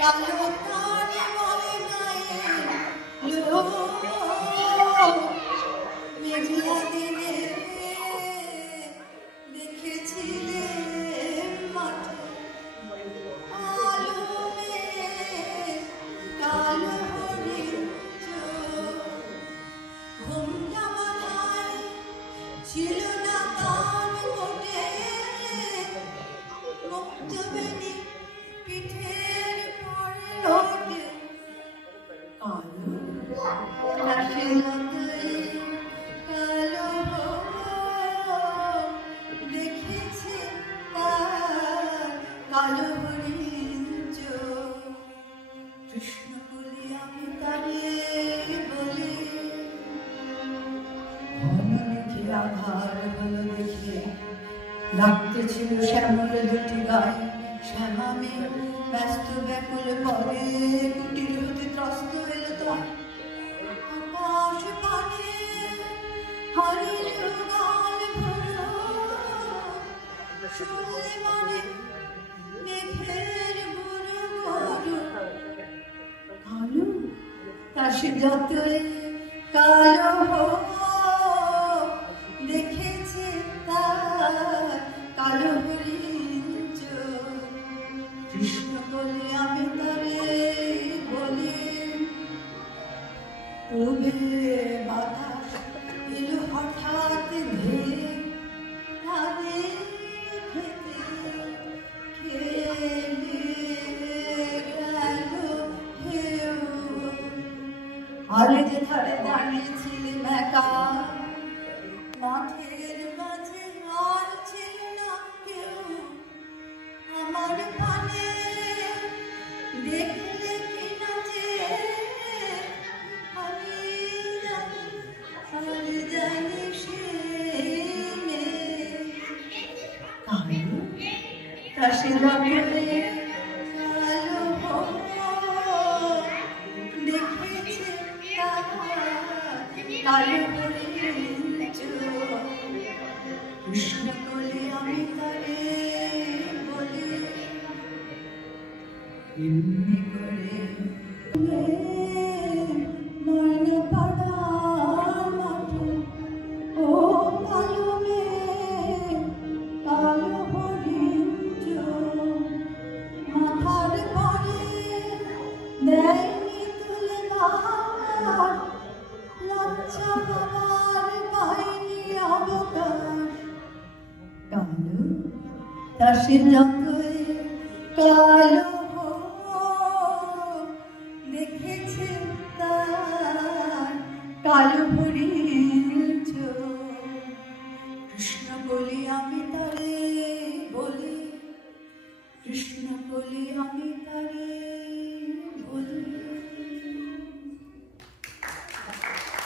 কালো কানে বলে নাই লো মেঘলা দিনে দেখেছিলে মাঠে আলো মেঘ কালো হরিণ ঘুমটা মাথায় ছিল না কান মোটে মুক্তবেণী পিঠের পরে লোটে কালো রাশের মতোই কালো দেখেছে তার কালো হরিণ চোখ কৃষ্ণ বলি আমি তারে বলি ঘনমেঘে আধার হলো দেখে লাগতেছিল শ্যামল দুটি গায়ে শ্যামামে ব্যস্ত ব্যাকুল পরে কুটির হতে ত্রস্ত এলো তো আকাশ পানে হরির গাল ভরো শুনলে মানে মেঘের গুরু গুরু কালো তার সে যতই কালো হোক দেখেছে তার কালো হরিণ চোখ কৃষ্ণ বলে আমি তারে বলি তবে বাতাস এলো হঠাৎ ধেয়ে তাদের খেতে খেলে গেল ঢেউ আলে যে ধারে দাঁড়িয়েছিলেন একা মাঠের মাঝে আর ছিল না কেউ আমার পানে দেখলে কি নাচে আমি জানি সে কালো তার সে রঙে কালো দেখেছে কালো হরিণ চোখ কৃষ্ণ বলে আমি তারে বলি এমনি করে ময়না পাড়ার মাঠে ও কালো মেঘ কালো হরিণ চোখ মাথার পরে দেয়নি তুলে ভার লজ্জা বাবার পায়নি অবকাশ কালো তার সে যতই কালো দেখেছে তার কালো হরিণ চোখ কৃষ্ণ বলি আমি তারে বলি কৃষ্ণ বলি আমি তারে বলি